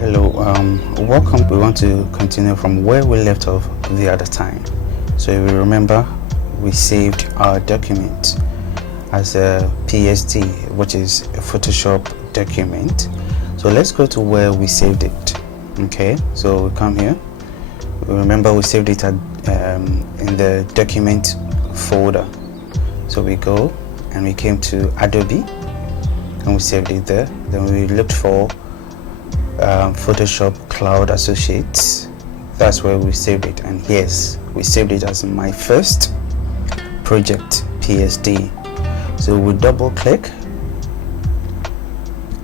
Hello, welcome. We want to continue from where we left off the other time. So if you remember, we saved our document as a PSD, which is a Photoshop document. So let's go to where we saved it. Okay, so we come here. Remember, we saved it in the document folder. So we go and we came to Adobe and we saved it there. Then we looked for Photoshop Cloud Associates. That's where we saved it, and yes, we saved it as my first project PSD. So we double click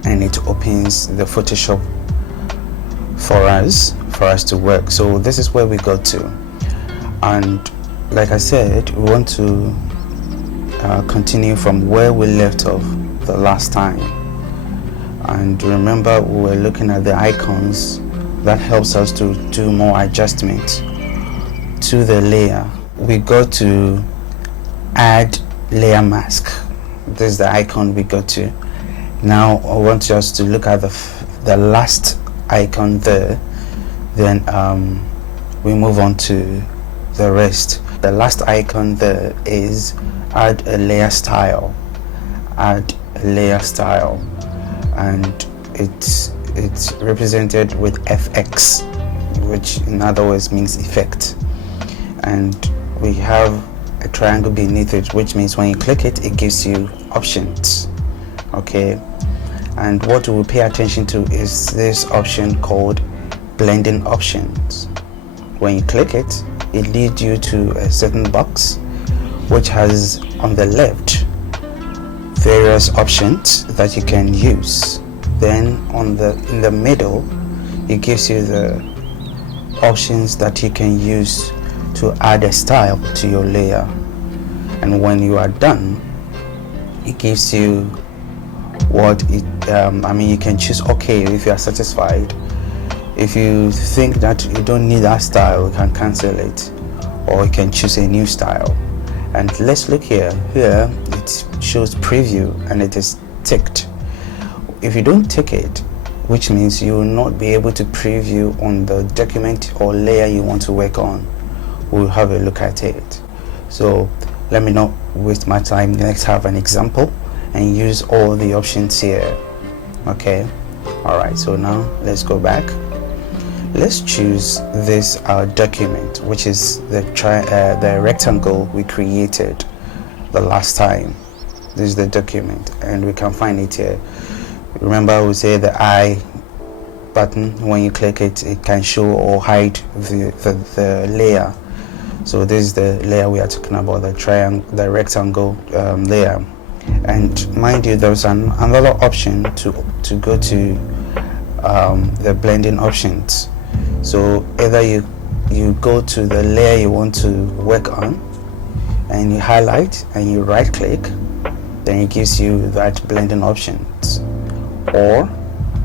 and it opens the Photoshop for us to work. So this is where we got to, and like I said, we want to continue from where we left off the last time. And remember, we were looking at the icons that helps us to do more adjustments to the layer. We go to add layer mask. This is the icon we go to. Now I want us to look at the last icon there. Then we move on to the rest. The last icon there is add a layer style. Add a layer style. And it's represented with FX, which in other words means effect, and we have a triangle beneath it, which means when you click it, it gives you options. Okay, and what we pay attention to is this option called blending options. When you click it, it leads you to a certain box which has on the left various options that you can use. Then in the middle, it gives you the options that you can use to add a style to your layer. And when you are done, it gives you what it you can choose okay if you are satisfied. If you think that you don't need that style, you can cancel it, or you can choose a new style. And let's look here. Here it shows preview and it is ticked. If you don't tick it, which means you will not be able to preview on the document or layer you want to work on, we'll have a look at it. So let me not waste my time. Let's have an example and use all the options here. Okay, all right, so now let's go back. Let's choose this document, which is the rectangle we created the last time. This is the document, and we can find it here. Remember, we say the I button. When you click it, it can show or hide the layer. So this is the layer we are talking about, the rectangle layer. And mind you, there's another option to go to the blending options. So either you go to the layer you want to work on and you highlight and you right click, then it gives you that blending options, or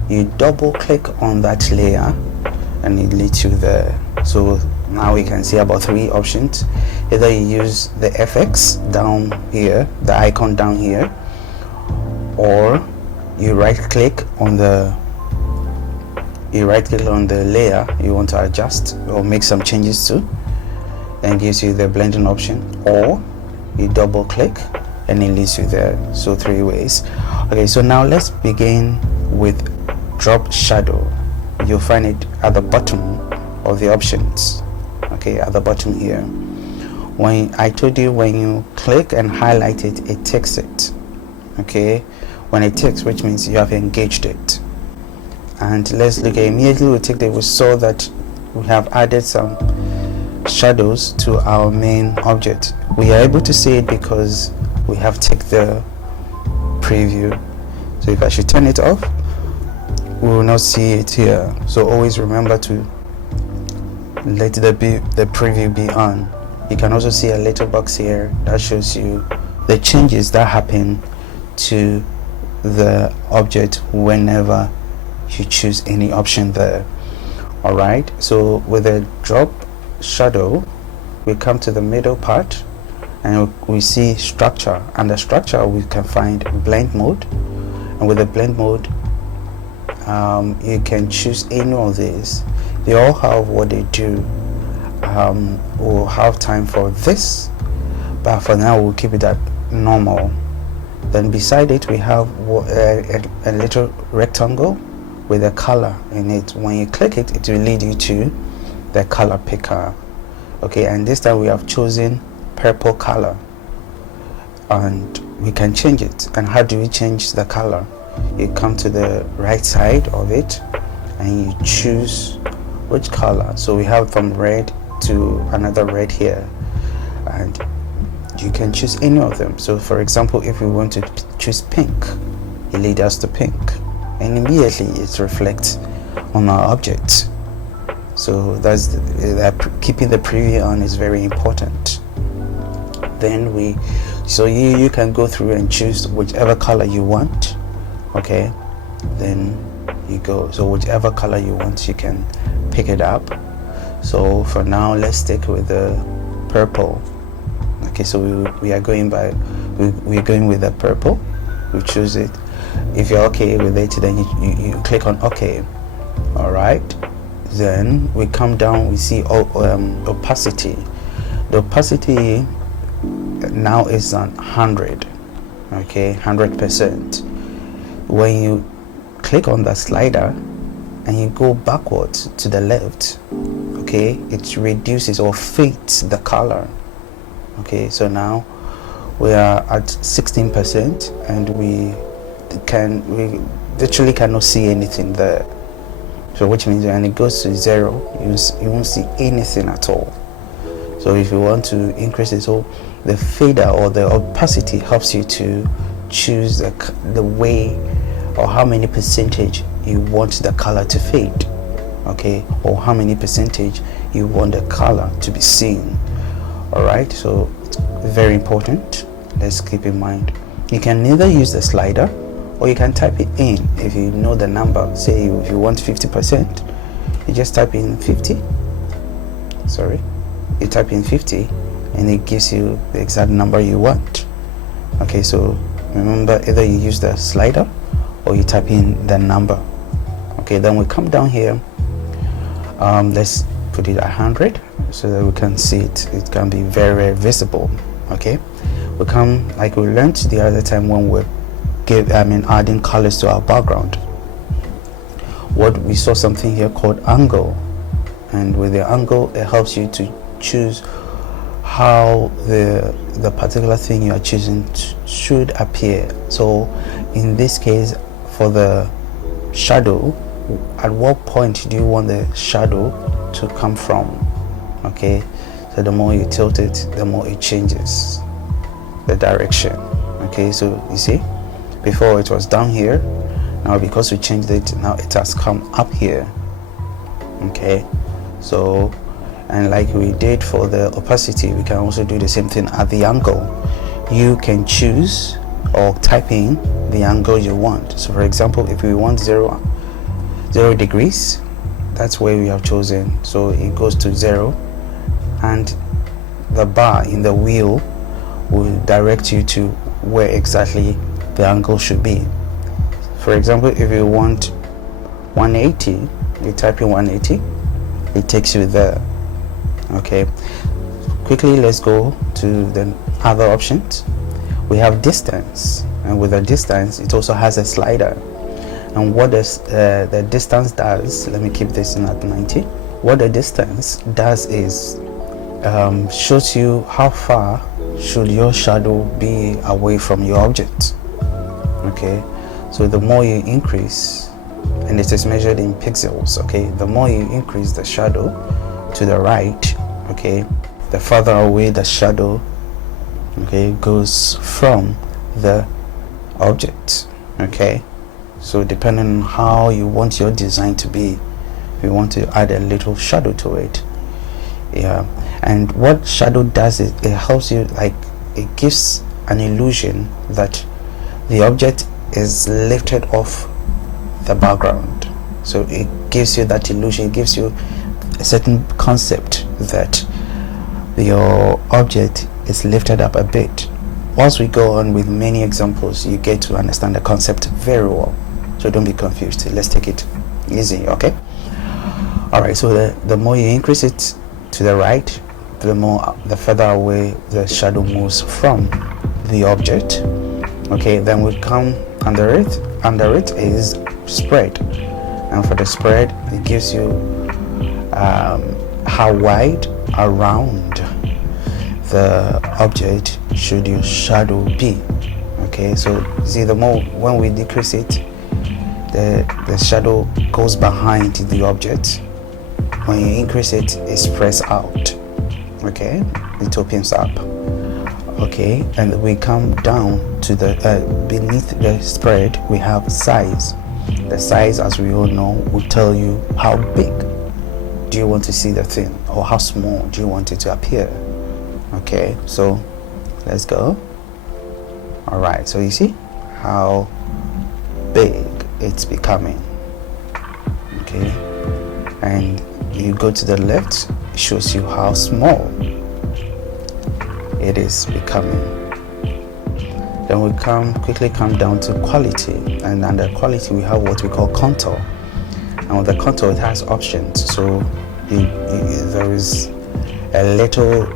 you double click on that layer and it leads you there. So now we can see about 3 options. Either you use the FX down here, the icon down here, or you right click on the layer you want to adjust or make some changes to, then gives you the blending option, or you double click and it leads you there. So 3 ways. Okay, so now let's begin with drop shadow. You'll find it at the bottom of the options. Okay, at the bottom here. When I told you, when you click and highlight it, it takes it. Okay, when it takes, which means you have engaged it. And let's look at immediately we take that, we saw that we have added some shadows to our main object. We are able to see it because we have ticked the preview. So if I should turn it off, we will not see it here. So always remember to let the preview be on. You can also see a little box here that shows you the changes that happen to the object whenever you choose any option there. All right, so with the drop shadow, we come to the middle part and we see structure. Under structure we can find blend mode, and with the blend mode you can choose any of these. They all have what they do. We'll have time for this, but for now we'll keep it at normal. Then beside it we have a little rectangle with a color in it. When you click it, it will lead you to the color picker. Okay, and this time we have chosen purple color, and we can change it. And how do we change the color? You come to the right side of it and you choose which color. So we have from red to another red here, and you can choose any of them. So for example, if we want to choose pink, it leads us to pink, and immediately it reflects on our object. So that's keeping the preview on is very important. Then you can go through and choose whichever color you want. Okay, then you go, so whichever color you want, you can pick it up. So for now, let's stick with the purple. Okay, so we are going we're going with the purple. We choose it. If you're okay with it, then you click on OK. All right, then we come down, we see opacity. The opacity now is on 100. Okay, 100%. When you click on the slider and you go backwards to the left, okay, it reduces or fades the color. Okay, so now we are at 16%, and we literally cannot see anything there. So which means when it goes to 0, you won't see anything at all. So if you want to increase it, so the fader or the opacity helps you to choose the way or how many percentage you want the color to fade, okay, or how many percentage you want the color to be seen. All right, so it's very important. Let's keep in mind, you can either use the slider or you can type it in. If you know the number, say if you want 50%, you just type in 50. Sorry, you type in 50 and it gives you the exact number you want. Okay, so remember, either you use the slider or you type in the number. Okay, then we come down here. Let's put it at 100 so that we can see it. It can be very, very visible. Okay, we come, like we learned the other time when we're adding colors to our background. We saw something here called angle, and with the angle, it helps you to choose how the particular thing you are choosing should appear. So in this case, for the shadow, at what point do you want the shadow to come from? Okay, so the more you tilt it, the more it changes the direction. Okay, so you see, before it was down here, now because we changed it, now it has come up here. Okay, so, and like we did for the opacity, we can also do the same thing at the angle. You can choose or type in the angle you want. So for example, if we want 0 degrees, that's where we have chosen. So it goes to 0, and the bar in the wheel will direct you to where exactly the angle should be. For example, if you want 180, you type in 180, it takes you there. Okay, quickly let's go to the other options. We have distance, and with the distance, it also has a slider. And what the distance does, let me keep this in at 90. What the distance does is shows you how far should your shadow be away from your object. Okay, so the more you increase, and it is measured in pixels, okay, the more you increase the shadow to the right, okay, the further away the shadow, okay, goes from the object. Okay, so depending on how you want your design to be, if you want to add a little shadow to it, yeah. And what shadow does is it helps you, like, it gives an illusion that the object is lifted off the background. So it gives you that illusion, it gives you a certain concept that your object is lifted up a bit. Once we go on with many examples, you get to understand the concept very well. so don't be confused. Let's take it easy, okay? All right, so the more you increase it to the right, the further away the shadow moves from the object. Okay, then we come under it. Under it is spread, and for the spread, it gives you how wide around the object should your shadow be. Okay, so see, the more when we decrease it, the shadow goes behind the object. When you increase it, it spreads out. Okay, it opens up. Okay, and we come down to the beneath the spread we have size. The size, as we all know, will tell you how big do you want to see the thing, or how small do you want it to appear. Okay, so let's go. All right, so you see how big it's becoming. Okay, and you go to the left, it shows you how small it is becoming. Then we quickly come down to quality, and under quality we have what we call contour. And with the contour, it has options. So there is a little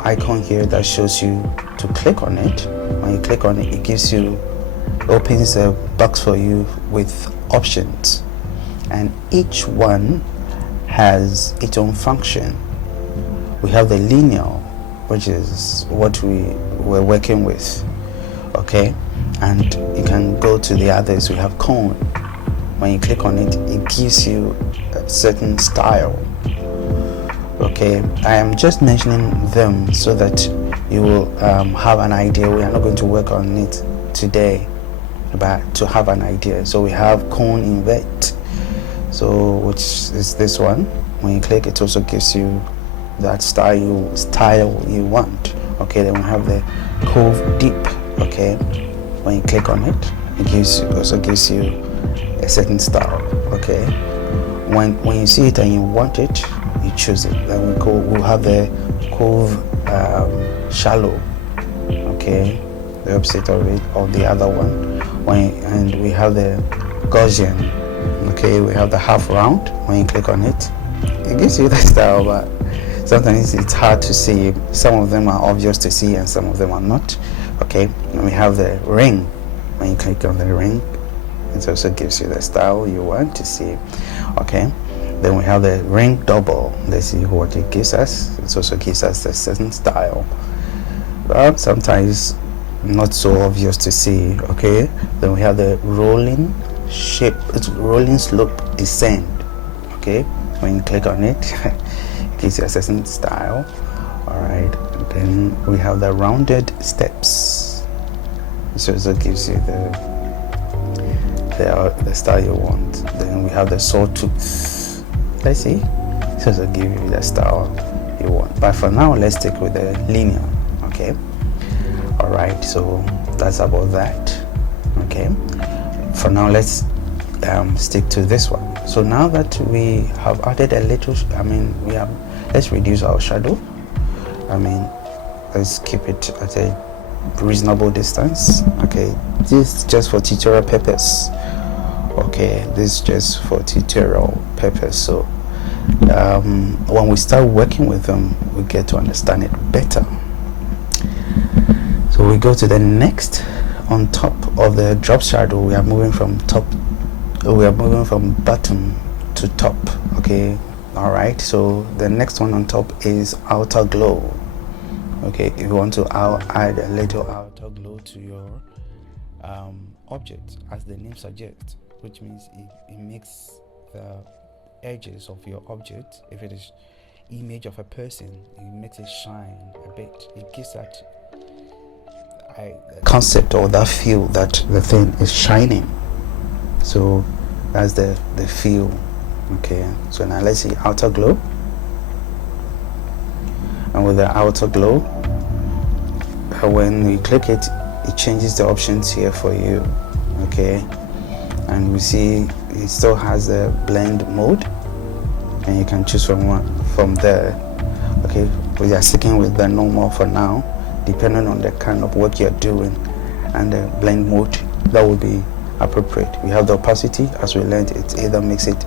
icon here that shows you to click on it. When you click on it, it opens a box for you with options, and each one has its own function. We have the linear, which is what we're working with. Okay, and you can go to the others. We have cone. When you click on it, it gives you a certain style. Okay, I am just mentioning them so that you will have an idea. We are not going to work on it today, but to have an idea. So we have cone invert, so which is this one. When you click, it also gives you that style you want. Okay, then we have the cove deep. Okay, when you click on it, it also gives you a certain style. Okay, when you see it and you want it, you choose it. Then we'll have the cove shallow. Okay, the opposite of it, or the other one. And we have the Gaussian. Okay, we have the half round. When you click on it, it gives you the style, but sometimes it's hard to see. Some of them are obvious to see and some of them are not. Okay, and we have the ring. When you click on the ring, it also gives you the style you want to see. Okay, then we have the ring double. Let's see what it gives us. It also gives us a certain style, but sometimes not so obvious to see. Okay, then we have the rolling shape. It's rolling slope descent. Okay, when you click on it, it gives you a certain style. All right, and then we have the rounded steps. This also gives you the style you want. Then we have the sawtooth. Let's see, this also gives you the style you want. But for now, let's stick with the linear. Okay. All right, so that's about that. Okay, for now let's stick to this one. So now that we have added a little, let's reduce our shadow. Let's keep it at a reasonable distance. Okay, this is just for tutorial purpose. Okay, this is just for tutorial purpose. So when we start working with them, we get to understand it better. So we go to the next. On top of the drop shadow, we are moving from bottom to top. Okay, all right, so the next one on top is outer glow. Okay, if you want to add a little outer glow to your object, as the name suggests, which means it makes the edges of your object, if it is image of a person, it makes it shine a bit. It gives that concept or that feel that the thing is shining. So that's the feel. Okay, so now let's see outer glow. And with the outer glow, when you click it, it changes the options here for you. Okay, and we see it still has the blend mode, and you can choose from there. Okay, we are sticking with the normal for now, depending on the kind of work you're doing, and the blend mode, that will be appropriate. We have the opacity, as we learned, it either makes it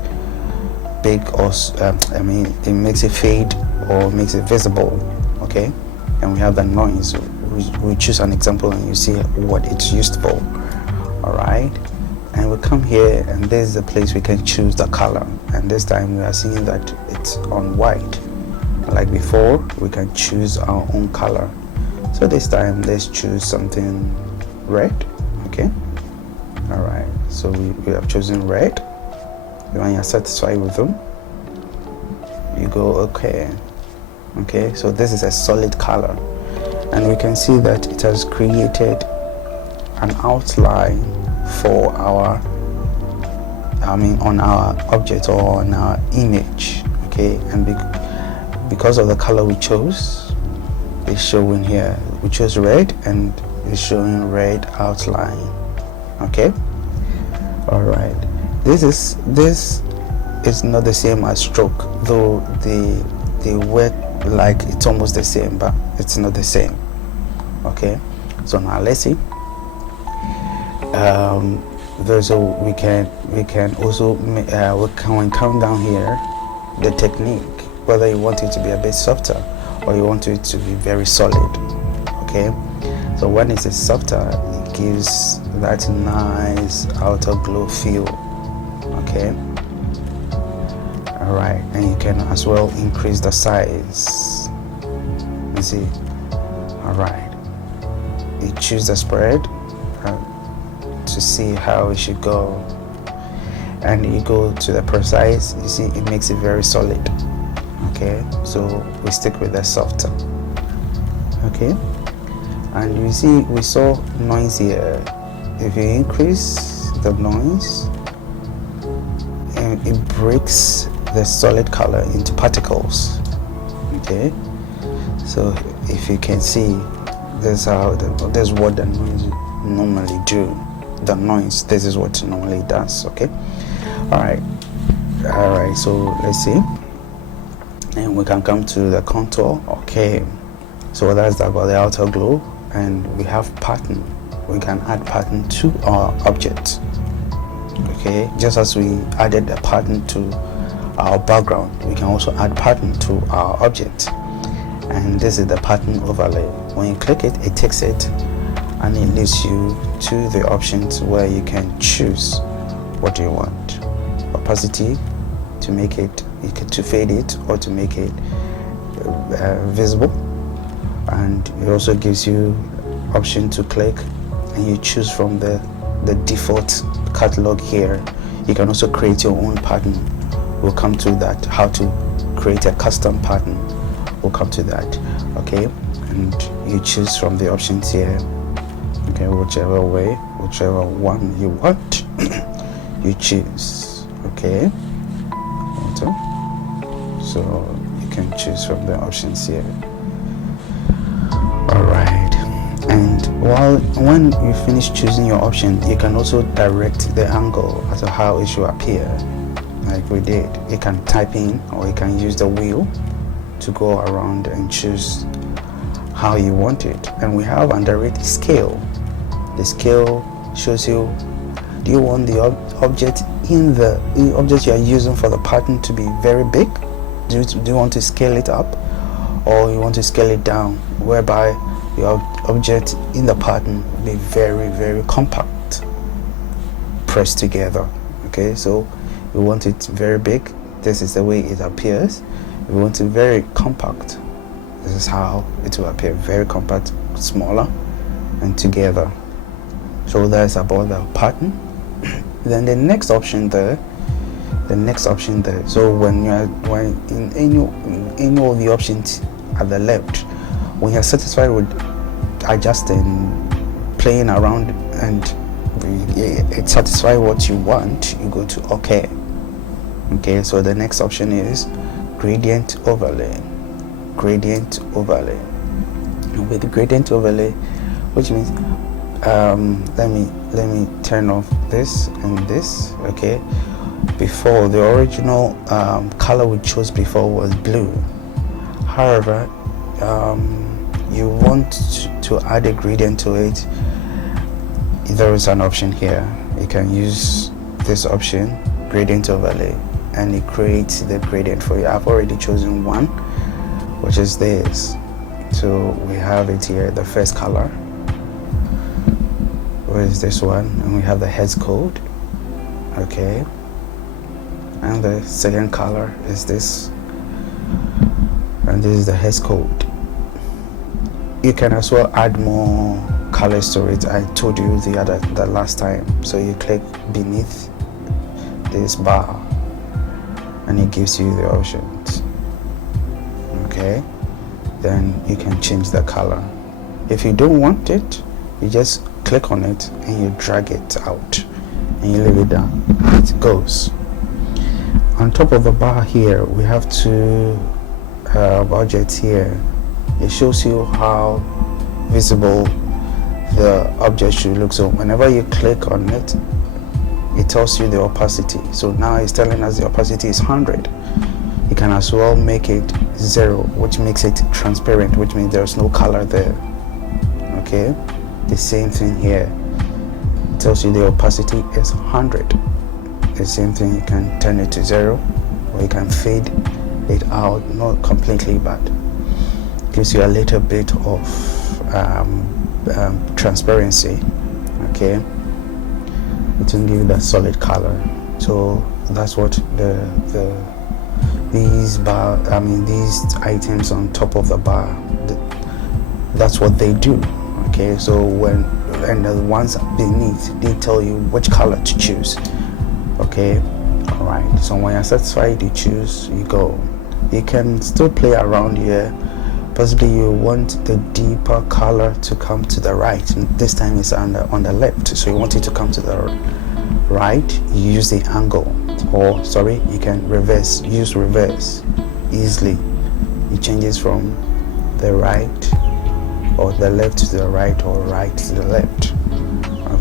big or it makes it fade or makes it visible. Okay, and we have the noise. We choose an example and you see what it's used for. All right, and we come here, and this is the place we can choose the color, and this time we are seeing that it's on white. Like before, we can choose our own color. So this time let's choose something red. Okay, all right, so we have chosen red. When you're satisfied with them, you go okay. Okay, so this is a solid color, and we can see that it has created an outline for our on our object or on our image. Okay, and because of the color we chose, it's showing here. We chose red and it's showing red outline. Okay, all right. This is not the same as stroke, though they work like it's almost the same, but it's not the same. Okay, so now let's see. We can also we can count down here the technique, whether you want it to be a bit softer or you want it to be very solid. Okay, so when it is softer, it gives that nice outer glow feel. Okay, all right, and you can as well increase the size. You see, all right, you choose the spread to see how it should go, and you go to the precise. You see, it makes it very solid. Okay, so we stick with the softer. Okay, and you see we saw noise here. If you increase the noise, and it breaks the solid color into particles. Okay, so if you can see, that's what the noise normally do. The noise, this is what it normally does. Okay, all right, so let's see, and we can come to the contour. Okay, so that's about the outer glow, and we have pattern. We can add pattern to our object. Okay, just as we added a pattern to our background, we can also add pattern to our object, and this is the pattern overlay. When you click it, it takes it and it leads you to the options where you can choose what you want. Opacity, to make it, to fade it, or to make it visible, and it also gives you option to click and you choose from the default catalog here. You can also create your own pattern. We'll come to that, how to create a custom pattern. We'll come to that. Okay, and you choose from the options here. Okay, whichever one you want, you choose. Okay, so you can choose from the options here. All right, and when you finish choosing your option, you can also direct the angle as to how it should appear, like we did. You can type in, or you can use the wheel to go around and choose how you want it. And we have underrated scale. The scale shows you, do you want the object the object you are using for the pattern to be very big? Do you want to scale it up, or you want to scale it down, whereby your object in the pattern will be very, very compact, pressed together. Okay, so we want it very big. This is the way it appears. We want it very compact. This is how it will appear, very compact, smaller and together. So that's about the pattern. Then the next option there, so when in any of the options at the left, when you're satisfied with adjusting, playing around, and it satisfies what you want, you go to OK. Okay, so the next option is gradient overlay. With the gradient overlay, which means let me turn off this and this. Okay, before, the original color we chose before was blue. However, you want to add a gradient to it. There is an option here. You you can use this option, gradient overlay, and it creates the gradient for you. I've already chosen one, which is this. So we have it here, the first color, where is this one, and we have the hex code, okay, and the second color is this, and this is the hex code. You can as well add more colors to it. I told you the last time. So you click beneath this bar and it gives you the options, okay. Then you can change the color. If you don't want it, you just click on it and you drag it out and you leave it down. It goes. On top of the bar here, we have two objects here. It shows you how visible the object should look. So whenever you click on it, it tells you the opacity. So now it's telling us the opacity is 100. You can as well make it 0, which makes it transparent, which means there's no color there, okay. The same thing here, it tells you the opacity is 100. The same thing, you can turn it to 0, or you can fade it out, not completely, but gives you a little bit of transparency, okay. It will give you that solid color. So that's what these items on top of the bar, that's what they do, okay. So and the ones beneath, they tell you which color to choose, okay. All right, so when you're satisfied, you choose, you go. You can still play around here. Possibly you want the deeper color to come to the right, and this time it's on the left, so you want it to come to the right. You use the angle, or sorry, you can use reverse easily. It changes from the right or the left to the right, or right to the left,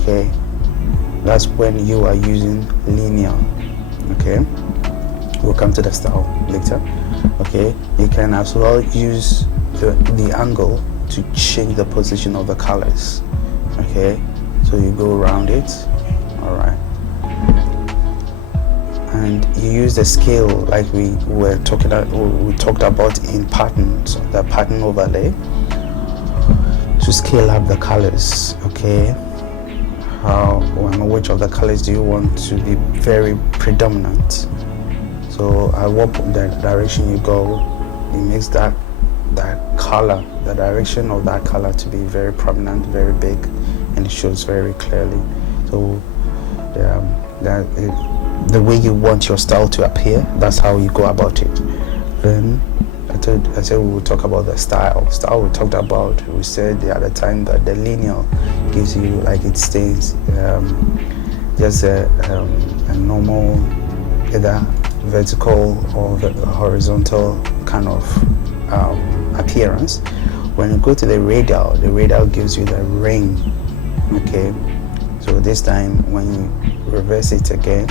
okay. That's when you are using linear, okay. We'll come to the style later, okay. You can as well use the angle to change the position of the colors, okay. So you go around it, all right, and you use the scale like we talked about in patterns, the pattern overlay, to scale up the colors, okay. Which of the colors do you want to be very predominant? So at what the direction you go, it makes that color, the direction of that color, to be very prominent, very big, and it shows very clearly. So the way you want your style to appear, that's how you go about it. Then I said we will talk about the style we talked about. We said the other time that the linear gives you, like, it stays just a normal, either vertical or horizontal kind of appearance. When you go to the radial gives you the ring, okay. So this time when you reverse it again,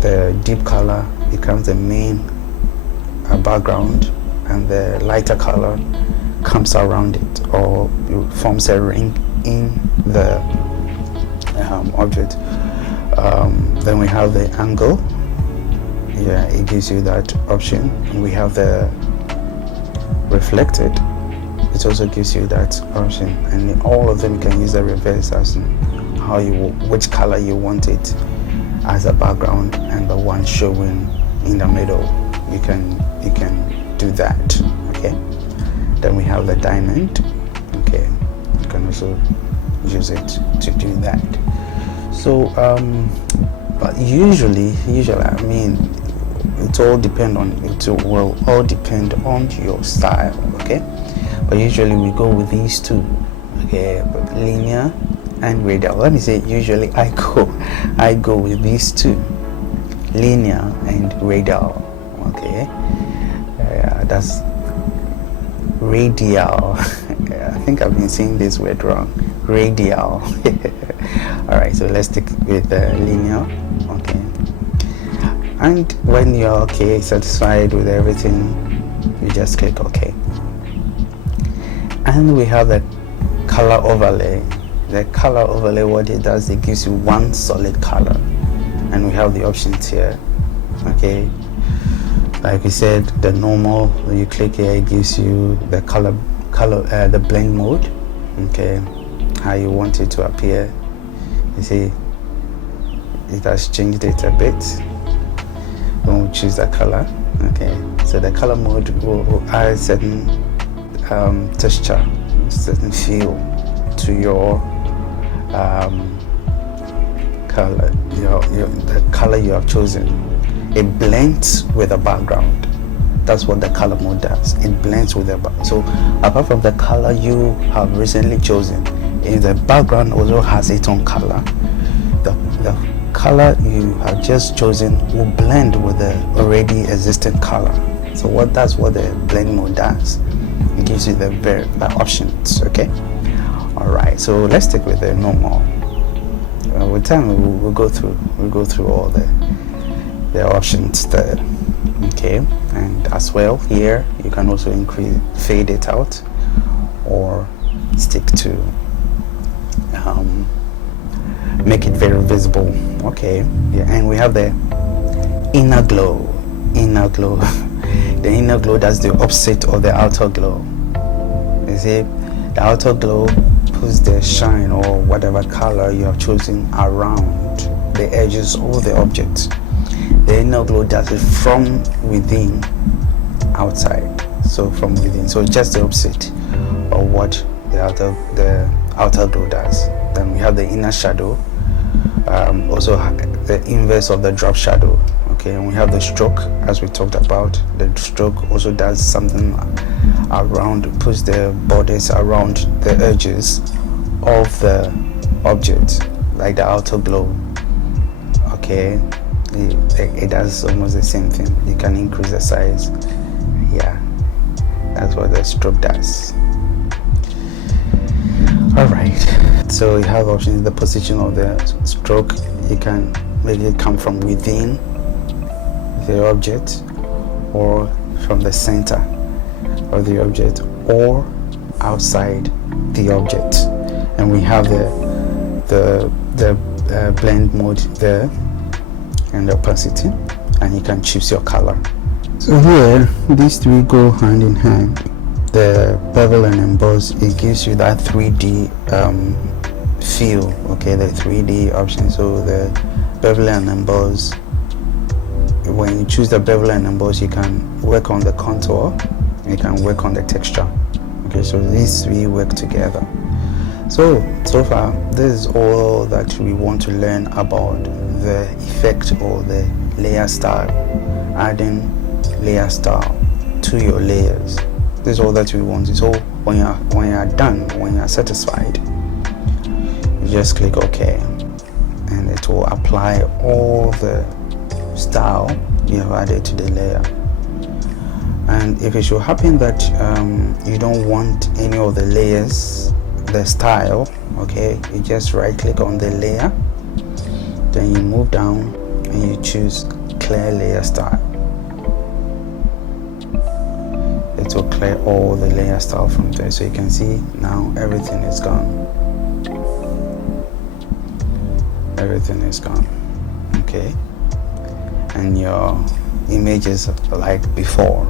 the deep color becomes the main background, and the lighter color comes around it, or it forms a ring in the object. Then we have the angle, yeah, it gives you that option. And we have the reflected, it also gives you that option, and in all of them you can use the reverse as which color you want it as a background, and the one showing in the middle, you can do that, okay. Then we have the diamond, okay. You can also use it to do that. So but usually I mean, it will all depend on your style, okay. But usually we go with these two, okay, but linear and radial. Let me say usually I go with these two, linear and radial, okay. That's radial. I think I've been saying this word wrong, radial. All right, so let's stick with the linear, okay. And when you're satisfied with everything, you just click OK. And we have the color overlay. the color overlay, what it does, it gives you one solid color, and we have the options here. Okay, like we said, the normal, when you click here, it gives you the the blend mode. Okay, how you want it to appear. You see it has changed it a bit when we choose the color. Okay, so the color mode will add certain texture, certain feel to your color, the color you have chosen. It blends with the background. That's what the color mode does. It blends with the background. So apart from the color you have recently chosen, if the background also has its own color, the color you have just chosen will blend with the already existing color. So that's what the blend mode does. It gives you the options. Okay, all right, so let's stick with the normal. With time we'll go through all the options there. Okay, and as well here you can also fade it out or stick to make it very visible. Okay, yeah, and we have the inner glow. The inner glow, that's the opposite of the outer glow. You see, the outer glow puts the shine or whatever color you have chosen around the edges of the object. The inner glow does it from within, outside. So from within, so just the opposite of what the outer glow does. Then we have the inner shadow, also the inverse of the drop shadow. Okay, and we have the stroke, as we talked about. The stroke also does something around, puts the borders around the edges of the object, like the outer glow. Okay, it does almost the same thing. You can increase the size. Yeah, that's what the stroke does. All right, so you have options. The position of the stroke, you can make it come from within the object or from the center of the object or outside the object. And we have the blend mode there and the opacity, and you can choose your color. So here these three go hand in hand. The bevel and emboss, it gives you that 3D feel. Okay, the 3D option. So the bevel and emboss, when you choose the bevel and emboss, you can work on the contour, you can work on the texture. Okay, so these three work together. So far this is all that we want to learn about the effect or the layer style, adding layer style to your layers. This is all that we want. So when you're done, when you're satisfied, you just click OK, and it will apply all the style you have added to the layer. And if it should happen that you don't want any of the layers, the style, okay, you just right click on the layer, then you move down and you choose clear layer style. It will clear all the layer style from there. So you can see now everything is gone. Everything is gone. Okay, and your images are like before.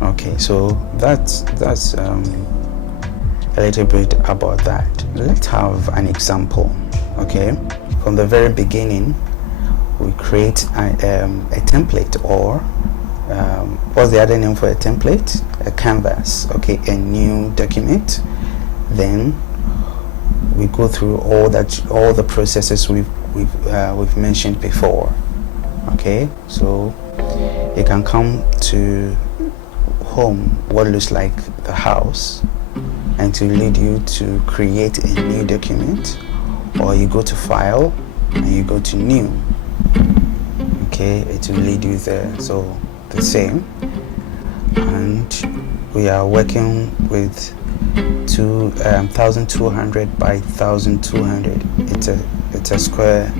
Okay, so that's a little bit about that. Let's have an example. Okay, from the very beginning we create a template, or what's the other name for a template? A canvas. Okay, a new document. Then we go through all the processes we've mentioned before. Okay, so you can come to home, what looks like the house, and to lead you to create a new document, or you go to file and you go to new. Okay, it will lead you there. So the same, and we are working with 1200 by 1200. It's a square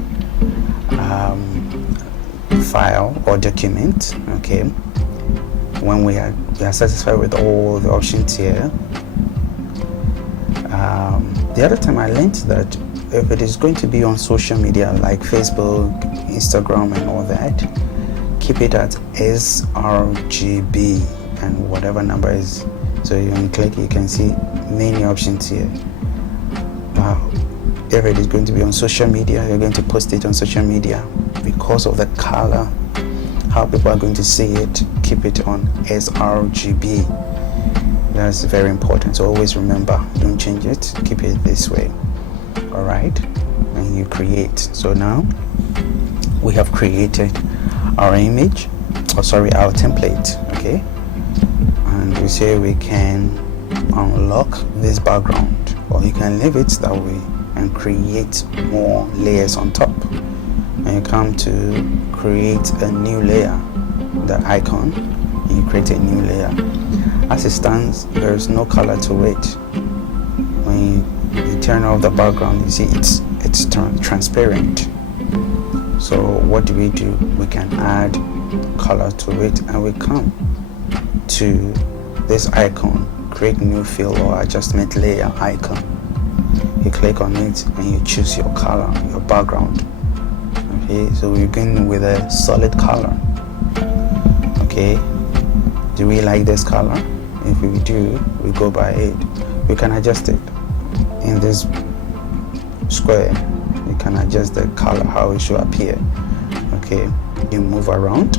file or document. Okay, when we are satisfied with all the options here, The other time I learned that if it is going to be on social media like Facebook, Instagram and all that, keep it at sRGB and whatever number is. So you can click, you can see many options here. If it is going to be on social media, you're going to post it on social media, because of the color, how people are going to see it, keep it on sRGB. That's very important. So always remember, don't change it, keep it this way. All right, and you create. So now we have created our image, our template. Okay, and we say we can unlock this background, or you can leave it that way and create more layers on top. And you come to create a new layer, the icon, and you create a new layer. As it stands, there is no color to it. When you turn off the background, you see it's transparent. So what do? We can add color to it, and we come to this icon, create new fill or adjustment layer icon. You click on it and you choose your color, your background. Okay, so we're going with a solid color. Okay, do we like this color? If we do, we go by it. We can adjust it in this square. You can adjust the color, how it should appear. Okay, you move around,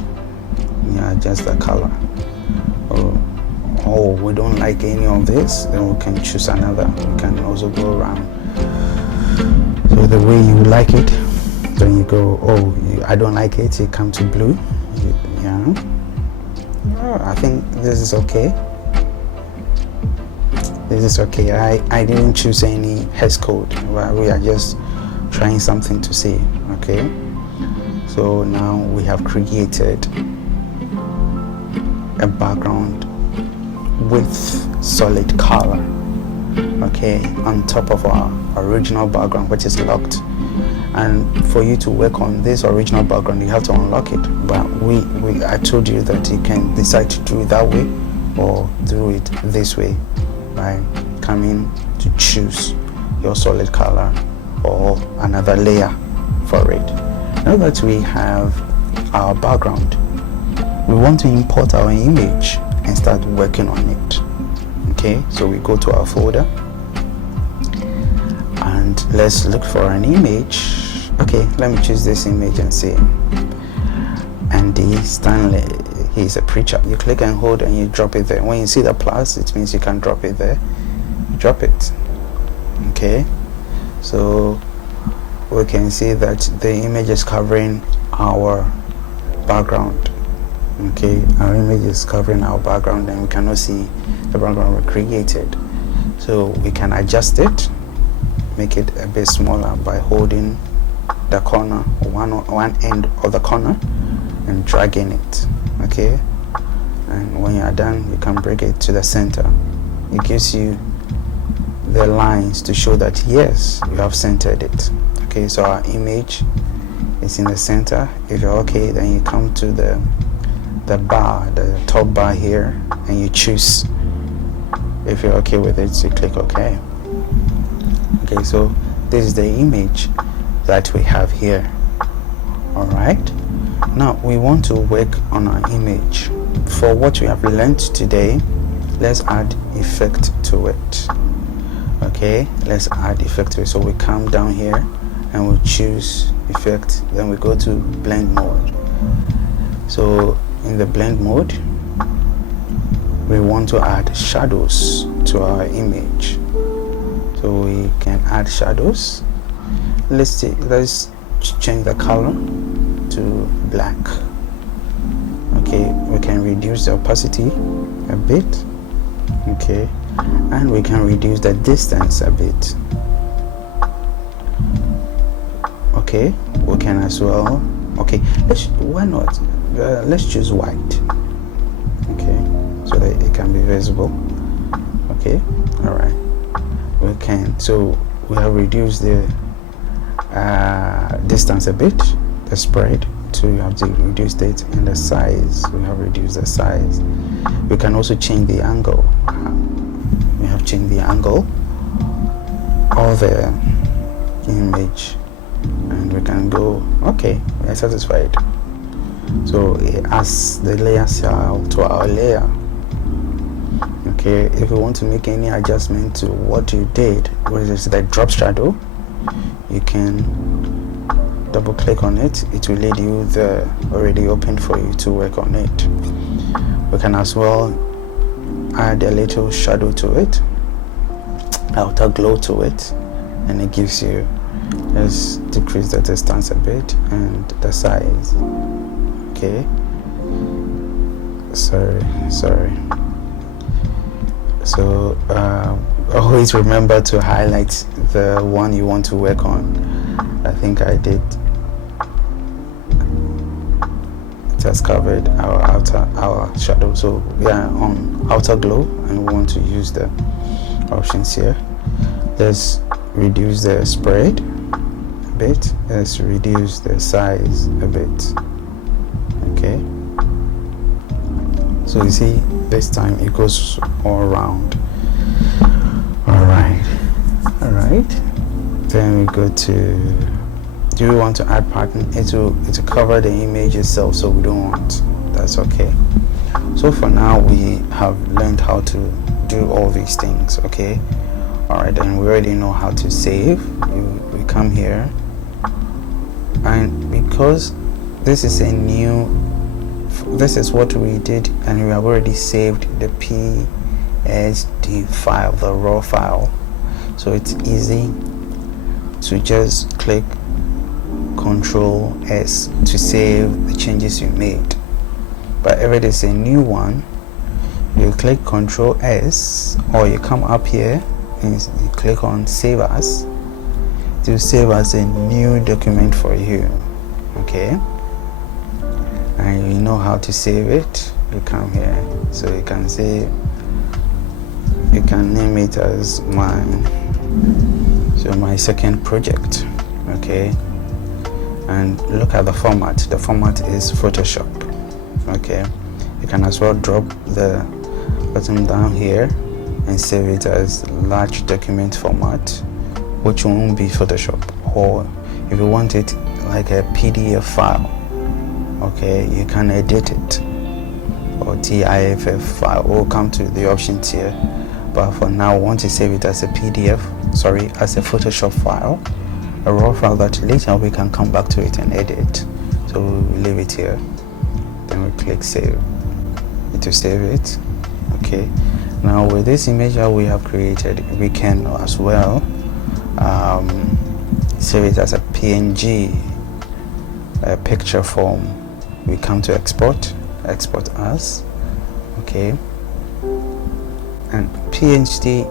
you adjust the color. Oh, we don't like any of this, then we can choose another. We can also go around. So the way you like it, then you go, I don't like it, you come to blue. I think this is okay. This is okay. I didn't choose any hex code. We are just trying something to see. Okay, so now we have created a background with solid color, okay, on top of our original background, which is locked. And for you to work on this original background, you have to unlock it. But I told you that you can decide to do it that way or do it this way by coming to choose your solid color or another layer for it. Now that we have our background, we want to import our image and start working on it. Okay, so we go to our folder and let's look for an image. Okay, let me choose this image and see. Andy Stanley, he's a preacher. You click and hold and you drop it there. When you see the plus, it means you can drop it there. You drop it. Okay, so we can see that the image is covering our background. Okay, our image is covering our background and we cannot see the background we created. So we can adjust it, make it a bit smaller by holding the corner, one end of the corner, and dragging it. Okay, and when you are done, you can bring it to the center. It gives you the lines to show that yes, you have centered it. Okay, so our image is in the center. If you're okay, then you come to the bar, the top bar here, and you choose. If you're okay with it, so you click OK. Okay, so this is the image that we have here. All right, now we want to work on our image. For what we have learned today, let's add effect to it. Okay, let's add effect to it. So we come down here and we choose effect, then we go to blend mode. So in the blend mode, we want to add shadows to our image. So we can add shadows. Let's change the color to black. Okay, we can reduce the opacity a bit. Okay, and we can reduce the distance a bit. Okay, we can as well. Okay, why not? Let's choose white. Okay, so that it can be visible. Okay, all right. We can. So we have reduced the distance a bit, the spread. So you have to reduce it, and the size. We have reduced the size. We can also change the angle. We have changed the angle. all the image, and we can go okay, we are satisfied. So as the layers are to our layer, okay, if you want to make any adjustment to what you did, which is the drop shadow, you can double click on it. It will lead you the already open for you to work on it. We can as well add a little shadow to it, outer glow to it, and it gives you, let's decrease the distance a bit and the size. Okay, sorry. So always remember to highlight the one you want to work on. I think I did. It has covered our shadow, so we are on outer glow and we want to use the options here. Let's reduce the spread a bit. Let's reduce the size a bit. Okay, so you see this time it goes all around. All right, then we go to, do we want to add pattern? It will cover the image itself, so we don't want, that's okay. So for now we have learned how to do all these things. Okay, all right, and we already know how to save. We come here, and because this is a new, this is what we did, and we have already saved the PSD file, the raw file, so it's easy to just click Control S to save the changes you made. But if it is a new one, you click Control S, or you come up here and you click on Save As to save as a new document for you. Okay, and you know how to save it. You come here, so you can say, you can name it as my second project. Okay, and look at the format. The format is Photoshop. Okay, you can as well drop the button down here and save it as large document format, which won't be Photoshop, or if you want it like a PDF file, okay, you can edit it, or TIFF file. We'll come to the options here, but for now we want to save it as a PDF, as a Photoshop file, a raw file that later we can come back to it and edit. So we'll leave it here, then we click save to save it. Okay, now with this image that we have created, we can as well save it as a PNG, a picture form. We come to export as, okay, and PNG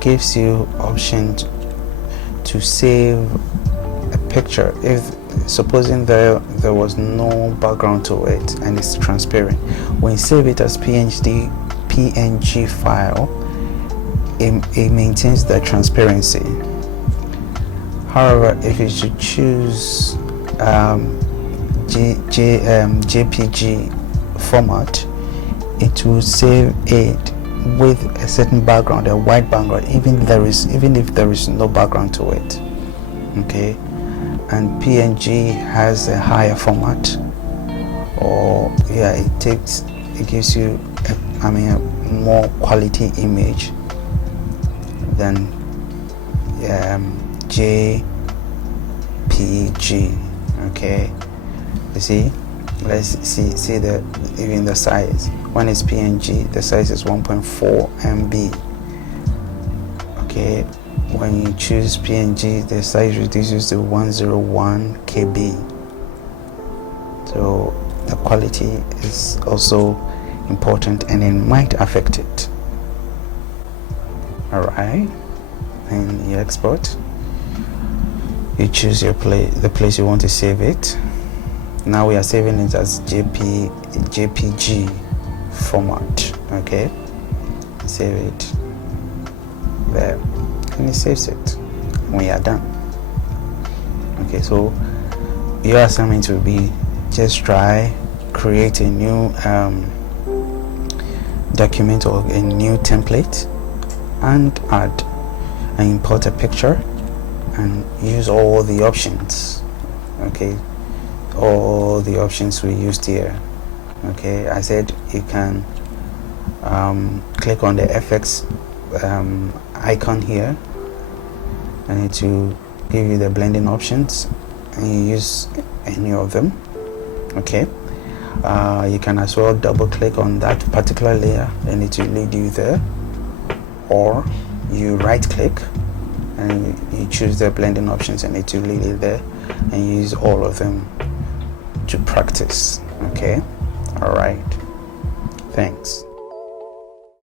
gives you option to save a picture if supposing there was no background to it and it's transparent. When you save it as PNG file, it maintains the transparency. However, if you should choose JPG format, it will save it with a certain background, a white background, even if there is no background to it. Okay, and PNG has a higher format, or it gives you a more quality image than JPG. Okay, you see, let's see even the size. When it's PNG, the size is 1.4 MB. Okay, when you choose PNG, the size reduces to 101 KB. So the quality is also important, and it might affect it. All right, and you export. You choose the place you want to save it. Now we are saving it as JPG format. Okay, save it there, and it saves it when you are done. Okay, so your assignment will be, just try create a new document or a new template and add and import a picture and use all the options. Okay, all the options we used here. Okay, I said you can click on the FX icon here, and it will give you the blending options, and you use any of them. Okay, you can as well double click on that particular layer and it will lead you there, or you right click and you choose the blending options and it will lead you there, and use all of them to practice. Okay, all right, thanks.